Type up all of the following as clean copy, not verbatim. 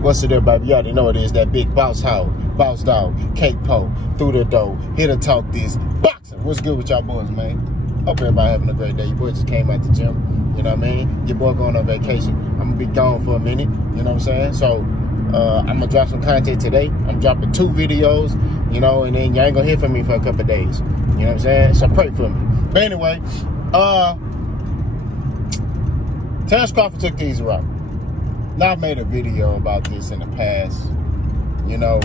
What's it up, baby? You already know what it is. That big boss hog, boss dog, cake po, through the door, here to talk this boxing. What's good with y'all boys, man? Hope everybody having a great day. Your boy just came out the gym. You know what I mean? Your boy going on vacation. I'm going to be gone for a minute. You know what I'm saying? So, I'm going to drop some content today. I'm dropping 2 videos, you know, and then you ain't going to hear from me for a couple of days. You know what I'm saying? So, pray for me. But anyway, Terence Crawford took the easy route. Now, I've made a video about this in the past, you know.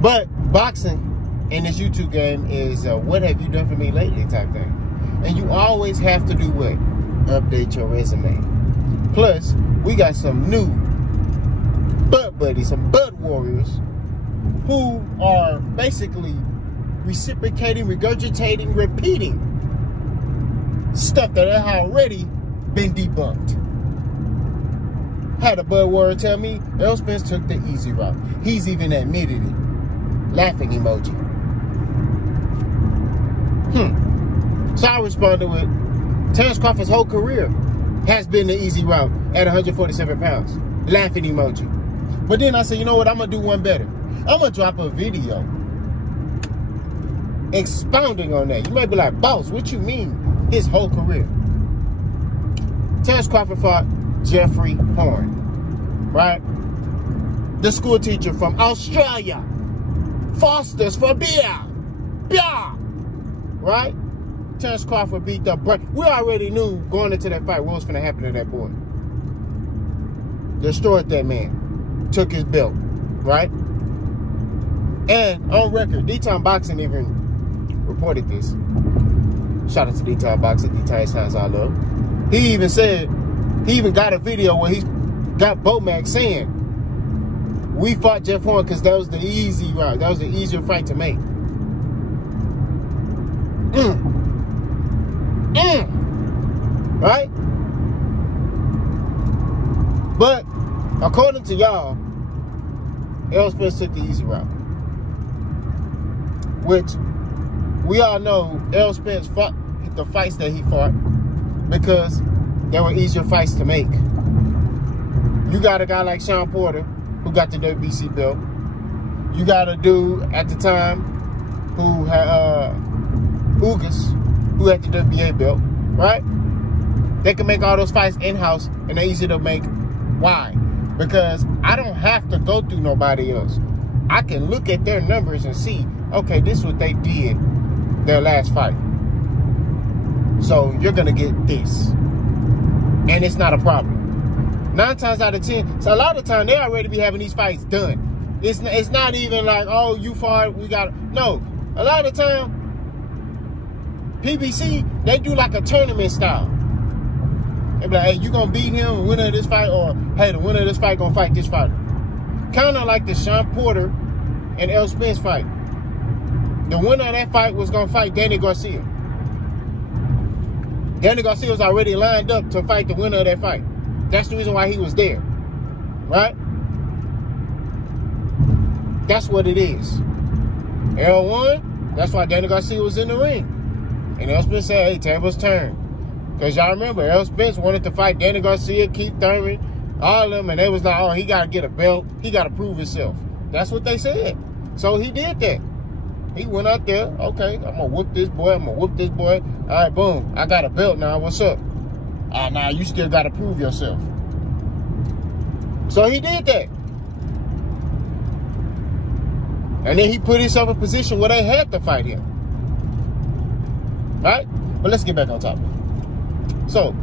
But boxing in this YouTube game is what have you done for me lately type thing. And you always have to do what? Update your resume. Plus, we got some new butt buddies, some butt warriors who are basically reciprocating, regurgitating, repeating stuff that had already been debunked. Had a butt warrior tell me Errol Spence took the easy route. He's even admitted it. Laughing emoji. So I responded with, Terence Crawford's whole career has been the easy route at 147 pounds. Laughing emoji. But then I said, you know what? I'm going to do one better. I'm going to drop a video expounding on that. You might be like, boss, what you mean his whole career? Terence Crawford fought Jeffrey Horn, right? The school teacher from Australia. Foster's for beer. Beer. Right? Terence Crawford beat the break. We already knew going into that fight what was going to happen to that boy. Destroyed that man. Took his belt. Right? And on record, D-Town Boxing even reported this. Shout out to D-Town Boxing, D-Town Signs all love. He even said, he even got a video where he got Bomac saying, we fought Jeff Horn because that was the easy route. That was the easier fight to make. Right? But according to y'all, Errol Spence took the easy route. Which we all know Errol Spence fought the fights that he fought because there were easier fights to make. You got a guy like Sean Porter who got the WBC belt. You got a dude at the time who had Ugas, who had the WBA belt, right? They can make all those fights in-house and they're easy to make. Why? Because I don't have to go through nobody else. I can look at their numbers and see, okay, this is what they did their last fight. So you're going to get this. And it's not a problem. 9 times out of 10, so a lot of the time they already be having these fights done. It's not even like, oh, you fought, we got, no. A lot of the time, PBC, they do like a tournament style. They be like, hey, you gonna beat him, winner of this fight, or hey, the winner of this fight gonna fight this fighter. Kind of like the Sean Porter and Errol Spence fight. The winner of that fight was gonna fight Danny Garcia. Danny Garcia was already lined up to fight the winner of that fight. That's the reason why he was there. Right? That's what it is. Errol won. That's why Danny Garcia was in the ring. And Errol Spence said, hey, tables turn. Because y'all remember, Errol Spence wanted to fight Danny Garcia, Keith Thurman, all of them. And they was like, oh, he got to get a belt. He got to prove himself. That's what they said. So he did that. He went out there. Okay, I'm going to whoop this boy. I'm going to whoop this boy. All right, boom. I got a belt now. What's up? Now you still got to prove yourself. So he did that. And then he put himself in a position where they had to fight him. Right? But let's get back on topic. So,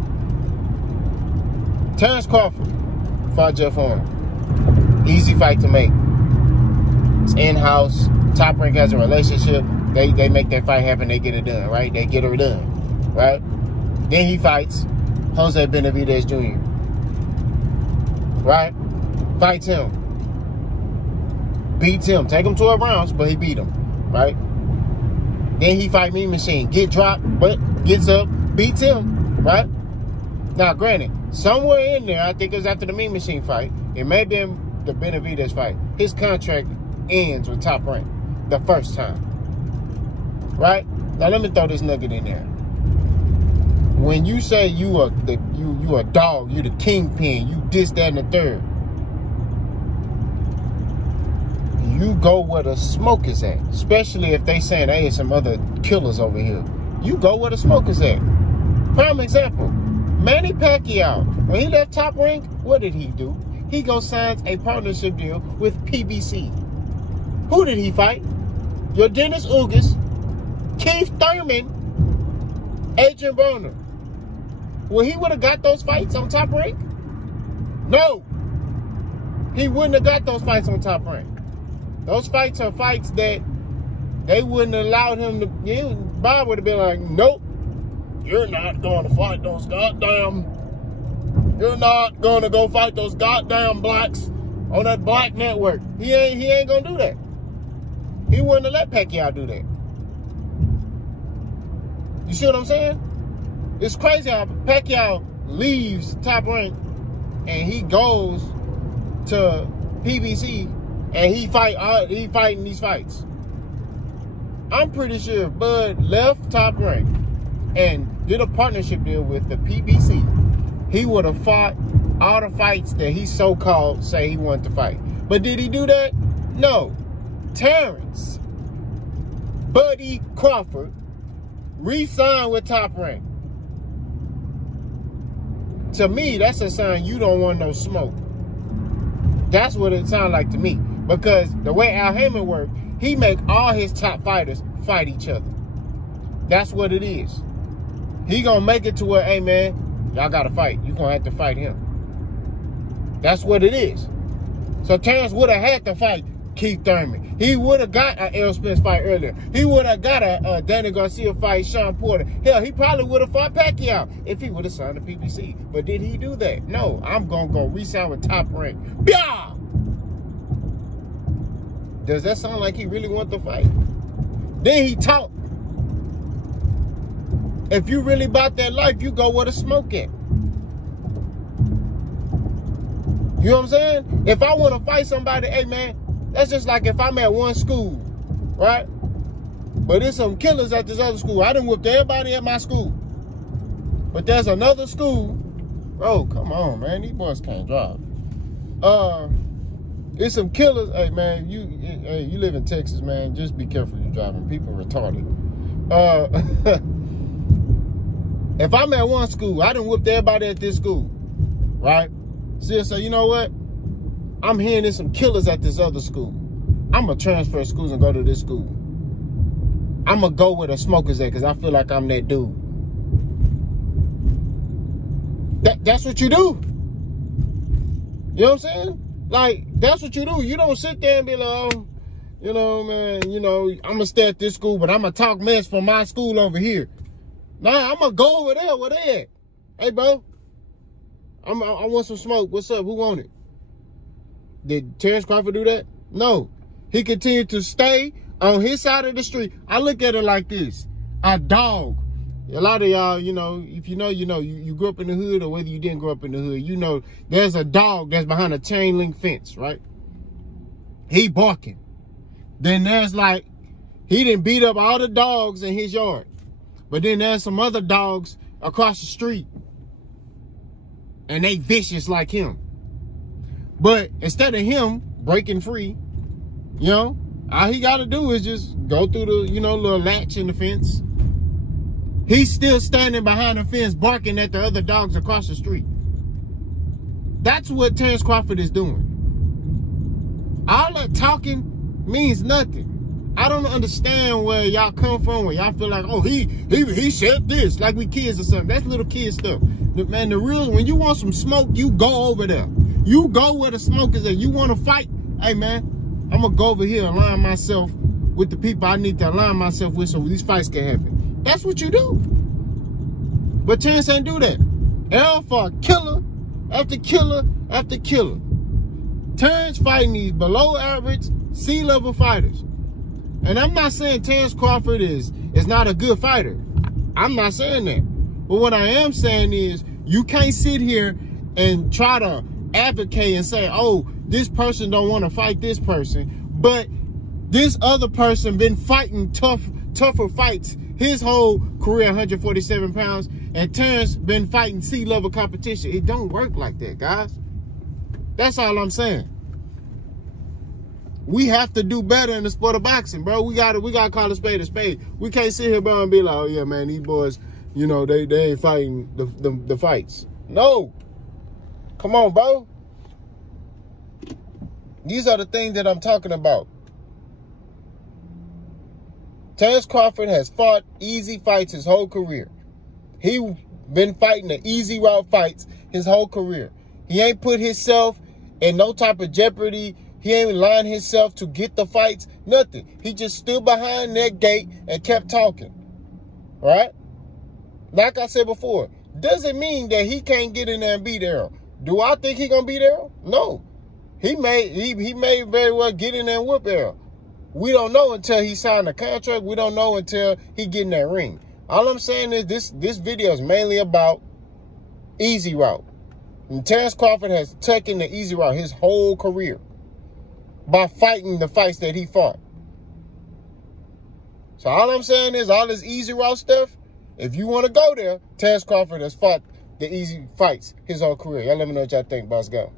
Terence Crawford fought Jeff Horn. Easy fight to make. It's in-house. Top Rank has a relationship. They make that fight happen. They get it done, right? They get her done, right? Then he fights Jose Benavidez Jr. Right? Fights him. Beats him. Take him 12 rounds, but he beat him, right? Then he fight Mean Machine. Get dropped, but gets up, beats him, right? Now, granted, somewhere in there, I think it was after the Mean Machine fight, it may have been the Benavidez fight, his contract ends with Top Rank the first time, right? Now, let me throw this nugget in there. When you say you a dog, you the kingpin, you this, that, and the third, you go where the smoke is at. Especially if they saying, hey, some other killers over here. You go where the smoke is at. Prime example, Manny Pacquiao. When he left Top Rank, what did he do? He signs a partnership deal with PBC. Who did he fight? Your Dennis Ugas, Keith Thurman, Adrian Broner. Well, he would have got those fights on Top Rank? No. He wouldn't have got those fights on Top Rank. Those fights are fights that they wouldn't have allowed him to. Bob would have been like, nope, you're not going to fight those goddamn. You're not going to go fight those goddamn blacks on that black network. He ain't going to do that. He wouldn't have let Pacquiao do that. You see what I'm saying? It's crazy how Pacquiao leaves Top Rank and he goes to PBC and he fighting these fights. I'm pretty sure if Bud left Top Rank and did a partnership deal with the PBC, he would have fought all the fights that he so-called say he wanted to fight. But did he do that? No. Terrence Buddy Crawford re-signed with Top Rank. To me, that's a sign you don't want no smoke. That's what it sounds like to me. Because the way Al Haymon worked, he make all his top fighters fight each other. That's what it is. He gonna make it to where, hey man, y'all gotta fight. You gonna have to fight him. That's what it is. So Terrence would have had to fight Keith Thurman. He would have got an Errol Spence fight earlier. He would have got a Danny Garcia fight, Sean Porter. Hell, he probably would have fought Pacquiao if he would have signed the PBC. But did he do that? No. I'm going to go re-sign with Top Rank. Blah! Does that sound like he really want to fight? Then he talked. If you really about that life, you go where the smoke at. You know what I'm saying? If I want to fight somebody, hey man, that's just like if I'm at one school, right? But there's some killers at this other school. I done whipped everybody at my school. But there's another school. Oh, come on, man. These boys can't drive. There's some killers. Hey, man, you live in Texas, man. Just be careful you driving. People are retarded. If I'm at one school, I done whipped everybody at this school, right? So you know what? I'm hearing there's some killers at this other school. I'm going to transfer schools and go to this school. I'm going to go where the smokers at because I feel like I'm that dude. That's what you do. You know what I'm saying? Like, that's what you do. You don't sit there and be like, oh, you know, man, you know, I'm going to stay at this school, but I'm going to talk mess from my school over here. Nah, I'm going to go over there where they at. Hey, bro, I want some smoke. What's up? Who want it? Did Terrence Crawford do that? No. He continued to stay on his side of the street. I look at it like this. A dog. A lot of y'all, you know, if you know, you know. You grew up in the hood or whether you didn't grow up in the hood, you know there's a dog that's behind a chain link fence, right? He barking. Then there's like, he done beat up all the dogs in his yard. But then there's some other dogs across the street. And they vicious like him. But instead of him breaking free, you know, all he got to do is just go through the, you know, little latch in the fence. He's still standing behind the fence barking at the other dogs across the street. That's what Terrence Crawford is doing. All that talking means nothing. I don't understand where y'all come from, where y'all feel like, oh, he said this, like we kids or something. That's little kid stuff. Man, the real, when you want some smoke, you go over there. You go where the smoke is at. You want to fight? Hey, man, I'm going to go over here and align myself with the people I need to align myself with so these fights can happen. That's what you do. But Terrence ain't do that. Errol fought killer after killer after killer. Terrence fighting these below average, C-level fighters. And I'm not saying Terrence Crawford is not a good fighter. I'm not saying that. But what I am saying is you can't sit here and try to advocate and say, oh, this person don't want to fight this person. But this other person been fighting tougher fights his whole career, 147 pounds. And Terrence been fighting C-level competition. It don't work like that, guys. That's all I'm saying. We have to do better in the sport of boxing, bro. We gotta call a spade a spade. We can't sit here, bro, and be like, oh yeah, man, these boys, you know, they ain't fighting the fights. No. Come on, bro. These are the things that I'm talking about. Terence Crawford has fought easy fights his whole career. He been fighting the easy route fights his whole career. He ain't put himself in no type of jeopardy. He ain't lying himself to get the fights. Nothing. He just stood behind that gate and kept talking. Right? Like I said before, doesn't mean that he can't get in there and beat Errol. Do I think he gonna beat Errol? No. He may very well get in there and whoop Errol. We don't know until he signed a contract. We don't know until he get in that ring. All I'm saying is this video is mainly about easy route. And Terence Crawford has taken the easy route his whole career by fighting the fights that he fought. So all I'm saying is all this easy route stuff, if you want to go there, Terence Crawford has fought the easy fights his whole career. Y'all let me know what y'all think. Boss, go.